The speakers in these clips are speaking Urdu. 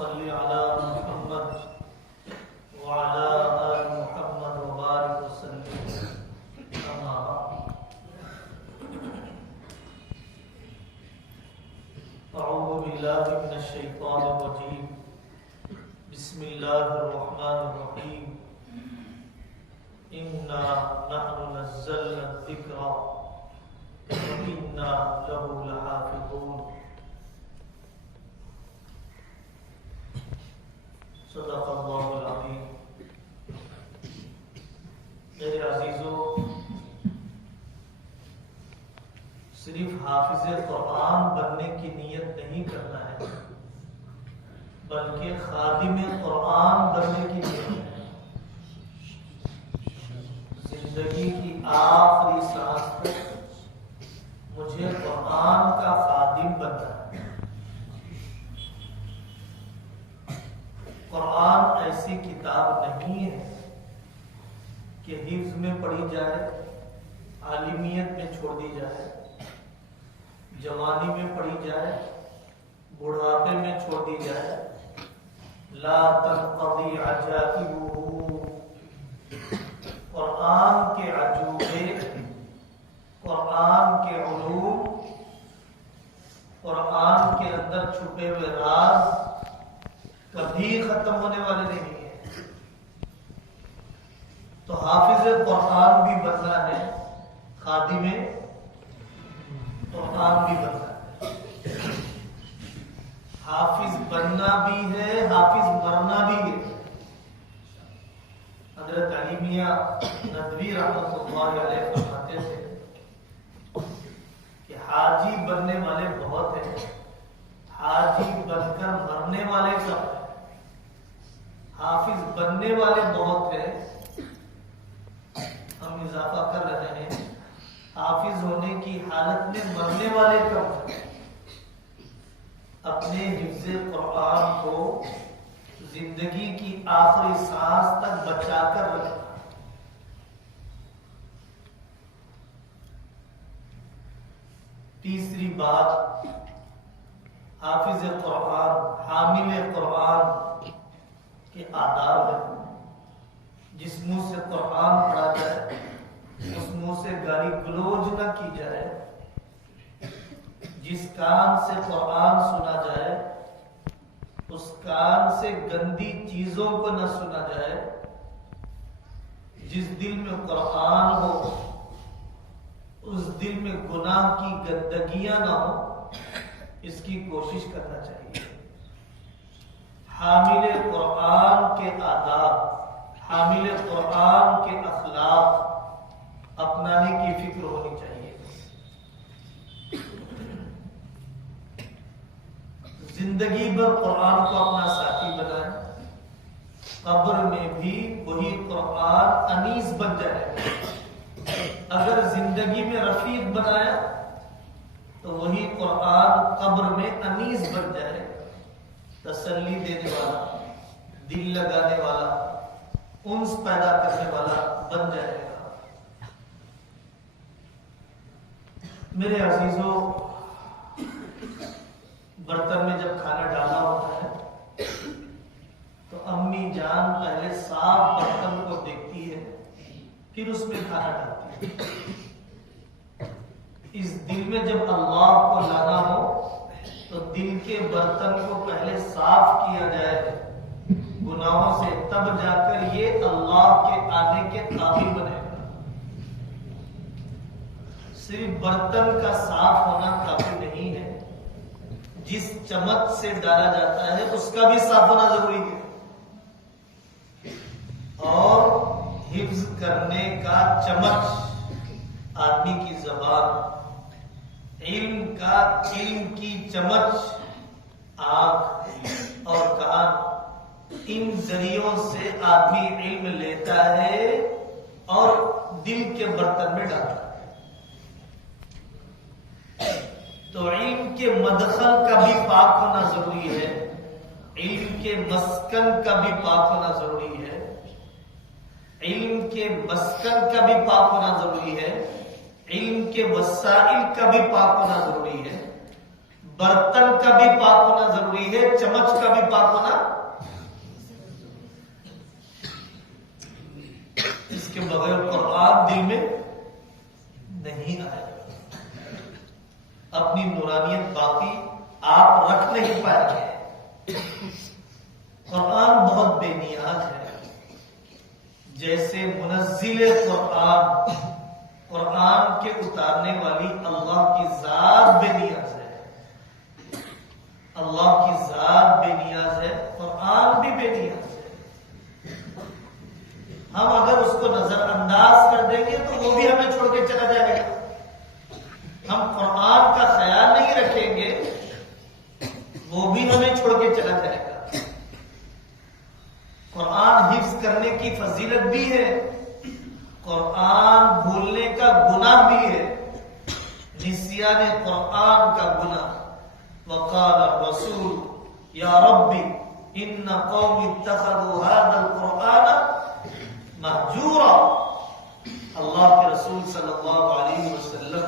صل على محمد وعلى آل محمد وبارك وسلم. أما بعد. أعوذ بالله من الشيطان الرجيم. بسم الله الرحمن الرحيم. إنا نحن نزلنا الذكر وإنا له لحافظون. صدق اللہ العظیم. میرے عزیزو، صرف حافظ قرآن بننے کی نیت نہیں کرنا ہے، بلکہ خادم قرآن بننے کی نیت ہے. زندگی کی آخری سانس تک مجھے قرآن کا خادم بننا ہے. قرآن ایسی کتاب نہیں ہے کہ حفظ میں پڑھی جائے، عالمیت میں چھوڑ دی جائے، جوانی میں پڑھی جائے، بڑھاپے میں چھوڑ دی جائے. لا تنقضی عجائبہ. قرآن کے عجوبے، قرآن کے علوم، قرآن کے اندر چھپے ہوئے راز کبھی ختم ہونے والے نہیں ہیں. تو حافظ قرآن بھی بننا ہے، خادم قرآن بھی بننا ہے. حافظ بننا بھی ہے، حافظ مرنا بھی ہے. حضرت علی میاں ندوی رحمۃ اللہ علیہ فرماتے تھے کہ حاجی بننے والے بہت ہیں، حاجی بن کر مرنے والے کم ہیں. حافظ بننے والے بہت ہیں، ہم اضافہ کر رہے ہیں. حافظ ہونے کی حالت میں مرنے والے کم ہیں. اپنے حفظ قرآن کو زندگی کی آخری سانس تک بچا کر رکھنا. تیسری بات، حافظ قرآن، حامل قرآن کے آداب ہے. جس منہ سے قرآن پڑھا جائے اس منہ سے گالی گلوچ نہ کی جائے. جس کان سے قرآن سنا جائے اس کان سے گندی چیزوں کو نہ سنا جائے. جس دل میں قرآن ہو اس دل میں گناہ کی گندگیاں نہ ہو، اس کی کوشش کرنا چاہیے. حامل قرآن کے آداب، حامل قرآن کے اخلاق اپنانے کی فکر ہونی چاہیے. زندگی بھر قرآن کو اپنا ساتھی بنائیں. قبر میں بھی وہی قرآن انیس بن جائے. اگر زندگی میں رفیق بنایا تو وہی قرآن قبر میں انیس بن جائے. تسلی دینے والا، دل لگانے والا، انس پیدا کرنے والا بن جائے گا. میرے عزیزوں، برتن میں جب کھانا ڈالنا ہوتا ہے تو امی جان پہلے صاف برتن کو دیکھتی ہے، پھر اس میں کھانا ڈالتی ہے. اس دل میں جب اللہ کو لانا ہو تو دل کے برتن کو پہلے صاف کیا جائے گناہوں سے، تب جا کر یہ اللہ کے آنے کے قابل بنے گا. صرف برتن کا صاف ہونا کافی نہیں ہے، جس چمچ سے ڈالا جاتا ہے اس کا بھی صاف ہونا ضروری ہے. اور حفظ کرنے کا چمچ آدمی کی زبان، علم کی چمچ آنکھ اور کان، ان ذریعوں سے آدمی علم لیتا ہے اور دل کے برتن میں ڈالتا ہے. تو علم کے مدخل کا بھی پاک ہونا ضروری ہے، علم کے مسکن کا بھی پاک ہونا ضروری ہے، علم کے مسکن کا بھی پاک ہونا ضروری ہے، علم کے وسائل کا بھی پاک ہونا ضروری ہے، برتن کا بھی پاک ہونا ضروری ہے، چمچ کا بھی پاک ہونا بغیر قرآن دل میں نہیں آئے گا. اپنی نورانیت باقی آپ رکھ نہیں پائیں گے. قرآن بہت بے نیاز ہے. جیسے منزل قرآن، قرآن کے اتارنے والی اللہ کی ذات بے نیاز ہے. اللہ کی ذات بے نیاز ہے، قرآن بھی بے نیاز ہے. ہم اگر اس کو نظر انداز کر دیں گے تو وہ بھی ہمیں چھوڑ کے چلا جائے گا. ہم قرآن کا خیال نہیں رکھیں گے وہ بھی ہمیں چھوڑ کے چلا جائے گا. قرآن حفظ کرنے کی فضیلت بھی ہے، قرآن بھولنے کا گناہ بھی ہے. نسیان قرآن کا گناہ. وقال الرسول یا ربی ان قوم اتخذوا هذا القرآن مہجورا. اللہ کے رسول صلی اللہ علیہ وسلم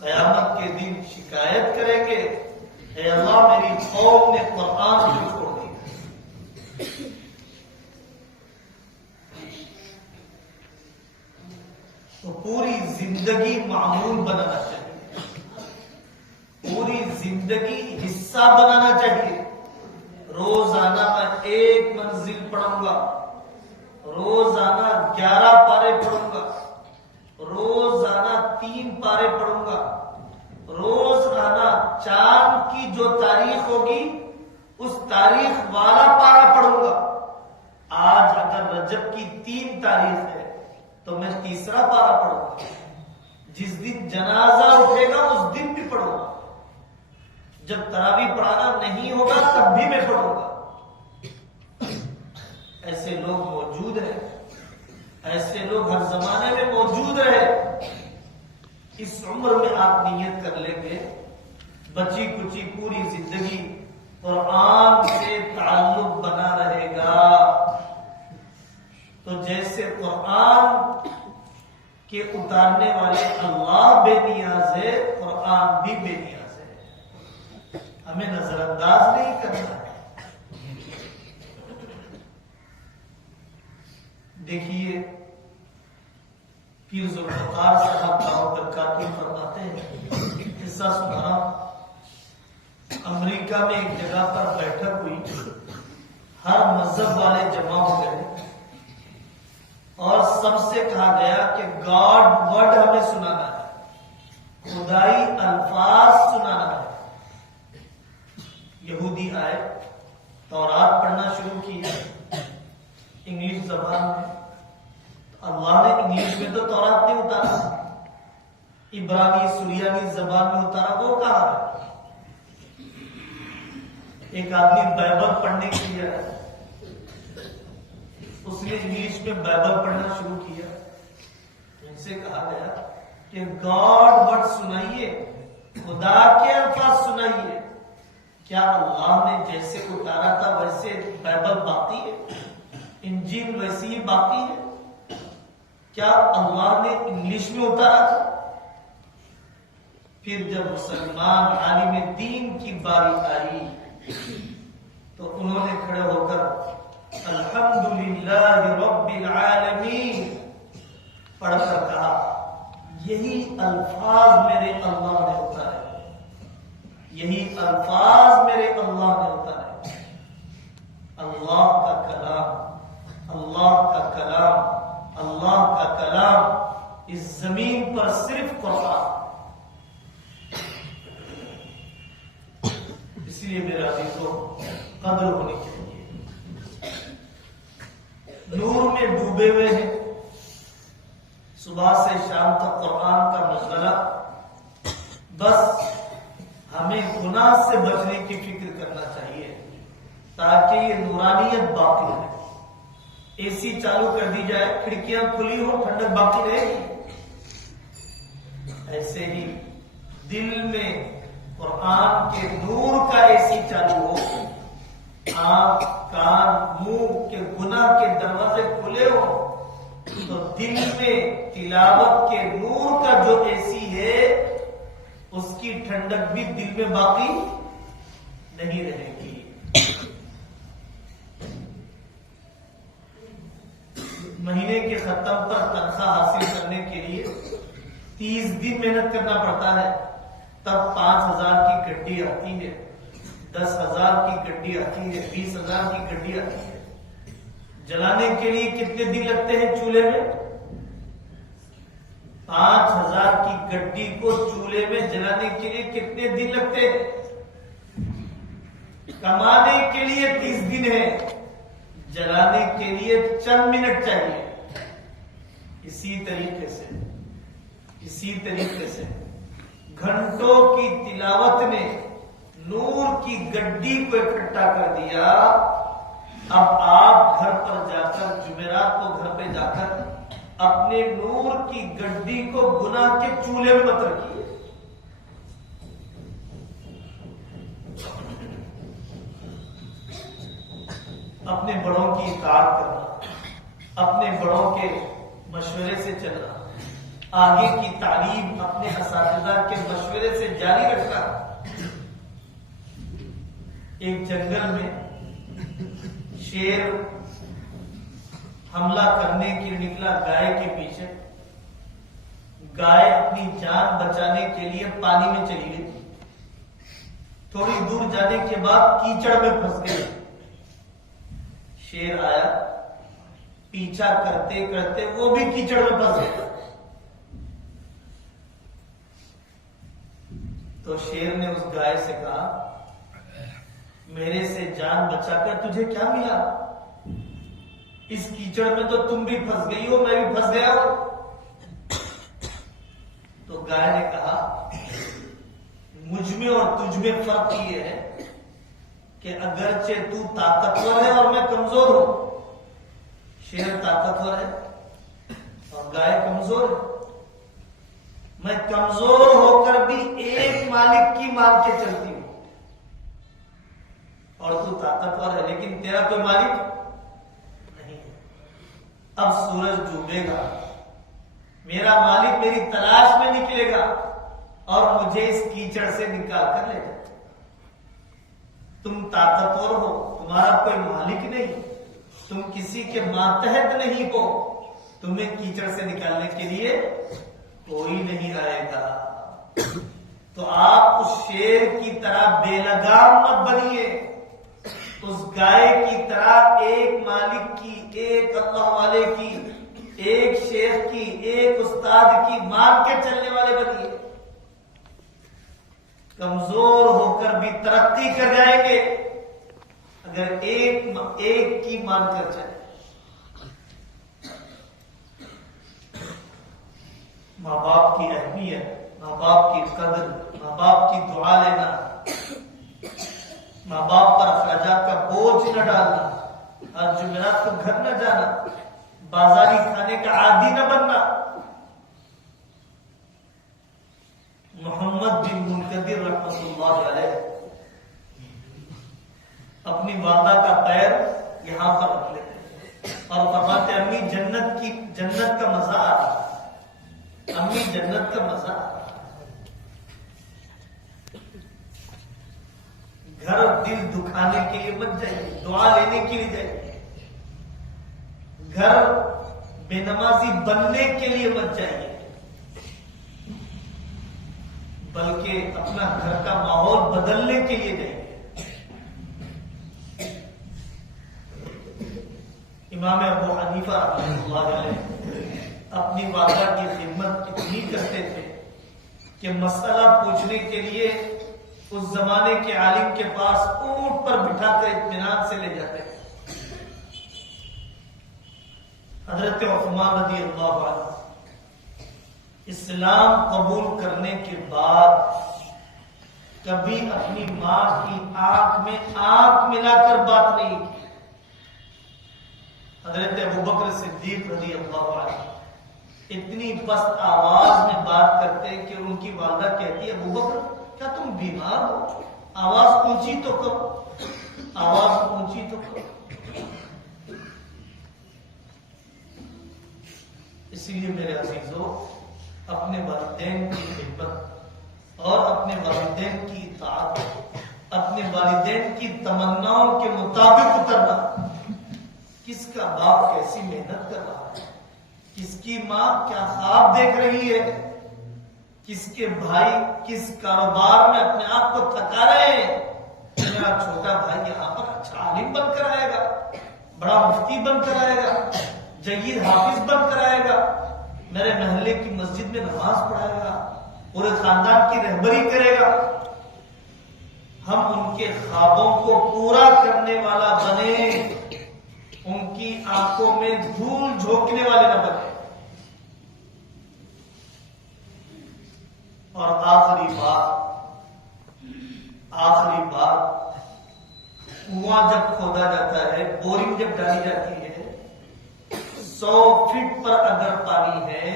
قیامت کے دن شکایت کریں گے، اے اللہ میری قوم نے قرآن کو چھوڑ دیا. تو پوری زندگی معمول بنانا چاہیے، پوری زندگی حصہ بنانا چاہیے. روزانہ میں 1 منزل پڑھوں گا، روزانہ 11 پارے پڑھوں گا، روزانہ 3 پارے پڑھوں گا، روزانہ چاند کی جو تاریخ ہوگی اس تاریخ والا پارا پڑھوں گا. آج اگر رجب کی 3 تاریخ ہے تو میں 3 پارا پڑھوں گا. جس دن جنازہ اٹھے گا اس دن بھی پڑھوں گا. جب تراویح پڑھانا نہیں ہوگا تب بھی میں پڑھوں گا. ایسے لوگ موجود ہیں، ایسے لوگ ہر زمانے میں موجود رہے. اس عمر میں آپ نیت کر لیں گے بچی کچی پوری زندگی قرآن سے تعلق بنا رہے گا. تو جیسے قرآن کے اتارنے والے اللہ بے نیاز ہے، قرآن بھی بے نیاز ہے. ہمیں نظر انداز نہیں کرنا ہے. دیکھیے پیر ذوالفقار صاحب دعوت برکاتی فرماتے ہیں، قصہ سنا. امریکہ میں ایک جگہ پر بیٹھک ہوئی، ہر مذہب والے جمع ہو گئے اور سب سے کہا گیا کہ گاڈ ورڈ ہمیں سنانا ہے، خدائی الفاظ سنانا ہے. یہودی آئے، تورات پڑھنا شروع کیا انگلش زبان میں. اللہ نے انگلش میں تو تورات نہیں اتارا، عبرانی سریانی زبان میں اتارا. وہ کہا ایک آدمی بائبل پڑھنے کے لیے آیا، اس نے انگلش میں بائبل پڑھنا شروع کیا. ان سے کہا گیا کہ گاڈ ورڈ سنائیے، خدا کے الفاظ سنائیے. کیا اللہ نے جیسے اتارا تھا ویسے بائبل باقی ہے؟ انجیل ویسی ہی باقی ہے؟ کیا اللہ نے انگلش میں اتارا تھا؟ پھر جب مسلمان عالم دین کی باری آئی تو انہوں نے کھڑے ہو کر الحمدللہ رب العالمین پڑھ کر کہا یہی الفاظ میرے اللہ نے اتارے، یہی الفاظ میرے اللہ نے اتارے. اللہ کا کلام، اللہ کا کلام، اللہ کا کلام اس زمین پر صرف قرآن. اس لیے میرا عزیزوں قدر ہونی چاہیے. نور میں ڈوبے ہوئے ہیں، صبح سے شام تک قرآن کا مشغلہ. بس ہمیں گناہ سے بچنے کی فکر کرنا چاہیے تاکہ یہ نورانیت باقی رہے. اے سی چالو کر دی جائے، کھڑکیاں کھلی ہو، ٹھنڈک باقی رہے گی. ایسے ہی دل میں قرآن کے نور کا اے سی چالو ہو، آنکھ کان منہ کے گناہ کے دروازے کھلے ہو تو دل میں تلاوت کے نور کا جو اے سی ہے اس کی ٹھنڈک بھی دل میں باقی نہیں رہے گی. مہینے کے ختم پر تنخواہ حاصل کرنے کے لیے 30 دن محنت کرنا پڑتا ہے، تب 5,000 کی گڈی آتی ہے، 10,000 کی گڈی آتی ہے، 20,000 کی گڈی آتی ہے۔ جلانے کے لیے کتنے دن لگتے ہیں چولہے میں؟ 5,000 کی گڈی کو چولہے میں جلانے کے لیے کتنے دن لگتے ہیں؟ کمانے کے لیے 30 دن ہے، جلانے کے لیے چند منٹ چاہیے۔ اسی طریقے سے گھنٹوں کی تلاوت نے نور کی گڈی کو اکٹھا کر دیا۔ اب آپ گھر پر جا کر، جمعرات کو گھر پہ جا کر اپنے نور کی گڈی کو گناہ کے چولہے میں مت رکھیے۔ اپنے بڑوں کی اطاعت کرنا، اپنے بڑوں کے مشورے سے چلنا، آگے کی تعلیم اپنے اساتذہ کے مشورے سے جاری رکھنا۔ ایک جنگل میں شیر حملہ کرنے کے لیے نکلا گائے کے پیچھے۔ گائے اپنی جان بچانے کے لیے پانی میں چلی گئی، تھوڑی دور جانے کے بعد کیچڑ میں پھنس گئی۔ شیر آیا، پیچھا کرتے کرتے وہ بھی کیچڑ میں پھنس گیا۔ تو شیر نے اس گائے سے کہا، میرے سے جان بچا کر تجھے کیا ملا؟ اس کیچڑ میں تو تم بھی پھنس گئی ہو، میں بھی پھنس گیا ہوں۔ تو گائے نے کہا، مجھ میں اور تجھ میں فرق یہ ہے کہ اگرچہ تو طاقتور ہے اور میں کمزور ہوں۔ شیر طاقتور ہے اور گائے کمزور ہے۔ میں کمزور ہو کر بھی ایک مالک کی مان کے چلتی ہوں، اور تو طاقتور ہے لیکن تیرا کوئی مالک نہیں ہے۔ اب سورج ڈوبے گا، میرا مالک میری تلاش میں نکلے گا اور مجھے اس کیچڑ سے نکال کر لے جائے۔ تم طاقتور ہو، تمہارا کوئی مالک نہیں، تم کسی کے ماتحت نہیں ہو، تمہیں کیچڑ سے نکالنے کے لیے کوئی نہیں آئے گا۔ تو آپ اس شیر کی طرح بے لگام مت بنیے، اس گائے کی طرح ایک مالک کی، ایک اللہ والے کی، ایک شیخ کی، ایک استاد کی مان کے چلنے والے بنیے۔ کمزور ہو کر بھی ترقی کر جائیں گے اگر ایک کی مان کر چلے۔ ماں باپ کی اہمیت، ماں باپ کی قدر، ماں باپ کی دعا لینا، ماں باپ پر اخراجات کا بوجھ نہ ڈالنا، ہر جمعرات کو گھر نہ جانا، بازاری کھانے کا عادی نہ بننا۔ محمد بن منکدر رحمۃ اللہ علیہ اپنی والدہ کا پیر یہاں پر رکھ لیتے اور فرماتے، امی جنت کا مزہ آ رہا، امی جنت کا مزہ آ رہا۔ گھر دل دکھانے کے لیے مت جائیے، دعا لینے کے لیے جائیے۔ گھر بے نمازی بننے کے لیے مت جائیے، بلکہ اپنا گھر کا ماحول بدلنے کے لیے جائیے۔ امام ابو حنیفہ رحمۃ اللہ علیہ اپنی والدہ کی خدمت اتنی کرتے تھے کہ مسئلہ پوچھنے کے لیے اس زمانے کے عالم کے پاس اونٹ پر بٹھا کر اطمینان سے لے جاتے تھے۔ حضرت عثمان رضی اللہ عنہ اسلام قبول کرنے کے بعد کبھی اپنی ماں کی آنکھ میں آنکھ ملا کر بات نہیں کی۔ حضرت ابوبکر صدیق رضی اللہ عنہ اتنی پست آواز میں بات کرتے کہ ان کی والدہ کہتی، ابوبکر کیا تم بیمار ہو؟ آواز اونچی تو کرو، آواز اونچی تو کرو۔ اسی لیے میرے عزیزوں، اپنے والدین کی خدمت اور اپنے والدین کی اطاعت، اپنے والدین کی تمناؤں کے مطابق اترنا، کس کا باپ کیسی محنت کر رہا ہے، کس کی ماں کیا خواب دیکھ رہی ہے، کس کے بھائی کس کاروبار میں اپنے آپ کو تھکا رہے ہیں. میرا چھوٹا بھائی یہاں پر اچھا عالم بن کر آئے گا، بڑا مفتی بن کر آئے گا، جید حافظ بن کر آئے گا، میرے محلے کی مسجد میں نماز پڑھائے گا، پورے خاندان کی رہبری کرے گا. ہم ان کے خوابوں کو پورا کرنے والا بنے، ان کی آنکھوں میں دھول جھونکنے والے نہ بنے. اور آخری بات کنواں جب کھودا جاتا ہے، بورنگ جب ڈالی جاتی ہے، 100 فٹ پر اگر پانی ہے،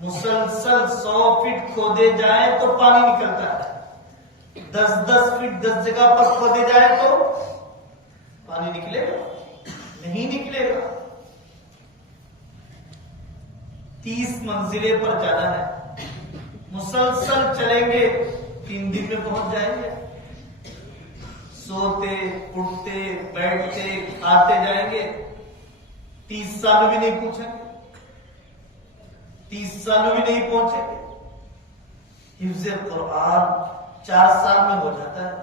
مسلسل 100 فٹ کھودے جائیں تو پانی نکلتا ہے. 10 فٹ 10 جگہ پر کھودے جائے تو پانی نکلے گا؟ نہیں نکلے گا. 30 منزلیں پر جانا ہے، مسلسل چلیں گے 3 دن میں پہنچ جائیں گے. سوتے اٹھتے بیٹھتے کھاتے جائیں گے، 30 سال بھی نہیں پہنچیں گے، 30 سال بھی نہیں پہنچیں گے. حفظ قرآن 4 سال میں ہو جاتا ہے،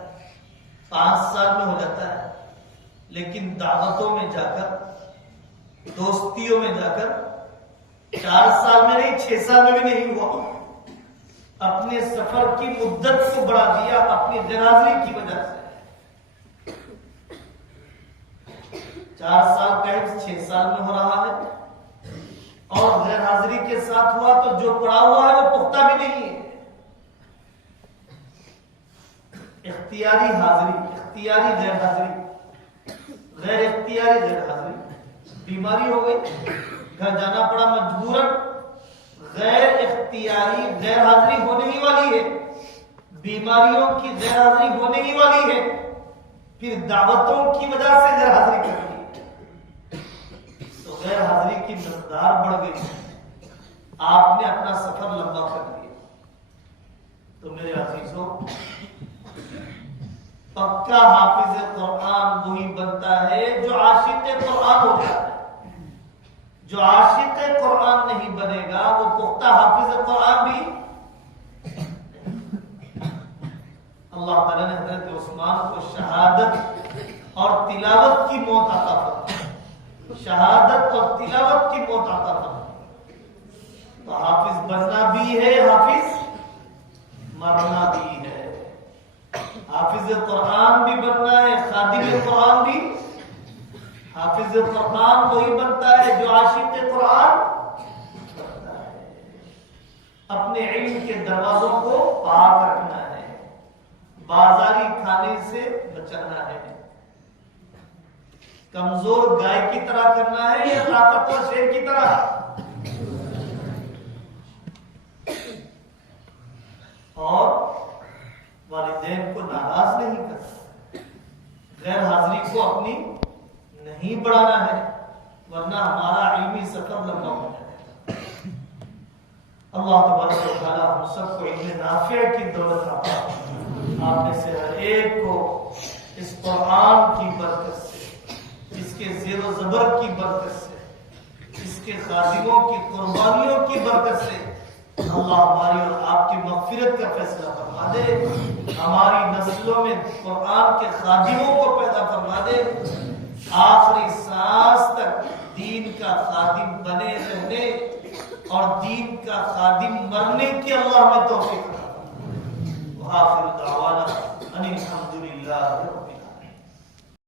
5 سال میں ہو جاتا ہے، لیکن دعوتوں میں جا کر، دوستیوں میں جا کر 4 سال میں نہیں، 6 سال میں بھی نہیں ہوا. اپنے سفر کی مدت کو بڑھا دیا اپنی غیر حاضری کی وجہ سے. 4 سال کا حفظ 6 سال میں ہو رہا ہے، اور غیر حاضری کے ساتھ ہوا تو جو پڑھا ہوا ہے وہ پختہ بھی نہیں ہے. اختیاری حاضری، اختیاری غیر حاضری، غیر اختیاری غیر حاضری. بیماری ہو گئی، گھر جانا پڑا مجبوراً، غیر اختیاری غیر حاضری ہونے ہی والی ہے. بیماریوں کی غیر حاضری ہونے ہی والی ہے، پھر دعوتوں کی وجہ سے غیر حاضری کر دی تو غیر حاضری کی مقدار بڑھ گئی، آپ نے اپنا سفر لمبا کر دیا. تو میرے عزیزوں، پکا حافظ قرآن وہی بنتا ہے جو عاشق قرآن ہوتا ہے. جو عاشق قرآن نہیں بنے گا وہ پختہ حافظ قرآن بھی. اللہ تعالیٰ نے حضرت عثمان کو شہادت اور تلاوت کی موت عطا فرمائی، شہادت اور تلاوت کی موت عطا فرمائی. تو حافظ بننا بھی ہے، حافظ مرنا بھی ہے. حافظ قرآن بھی بننا ہے، خادم قرآن بھی. حافظ قرآن وہی بنتا ہے جو عاشق قرآن بنتا ہے. اپنے علم کے دروازوں کو پاک رکھنا ہے، بازاری کھانے سے بچانا ہے. کمزور گائے کی طرح کرنا ہے یا طاقتور شیر کی طرح؟ اور والدین کو ناراض نہیں کرنا، غیر حاضری کو اپنی نہیں بڑھانا ہے، ورنہ ہمارا علمی سفر لمبا ہو جائے گا. اللہ تبارک و تعالی ہم سب کو علم نافع کی دولت عطا فرمائے. آپ میں سے ہر ایک کو اس قرآن کی برکت سے، اس کے زیر و زبر کی برکت سے، اس کے خادموں کی قربانیوں کی برکت سے اللہ ہماری اور آپ کی مغفرت کا فیصلہ فرما دے. ہماری نسلوں میں قرآن کے خادموں کو پیدا فرما دے، آخری سانس تک دین کا خادم بنے رہنے اور دین کا خادم مرنے کی اللہ ہمیں توفیق عطا فرمائے. وآخر دعوانا ان الحمد للہ رب العالمین.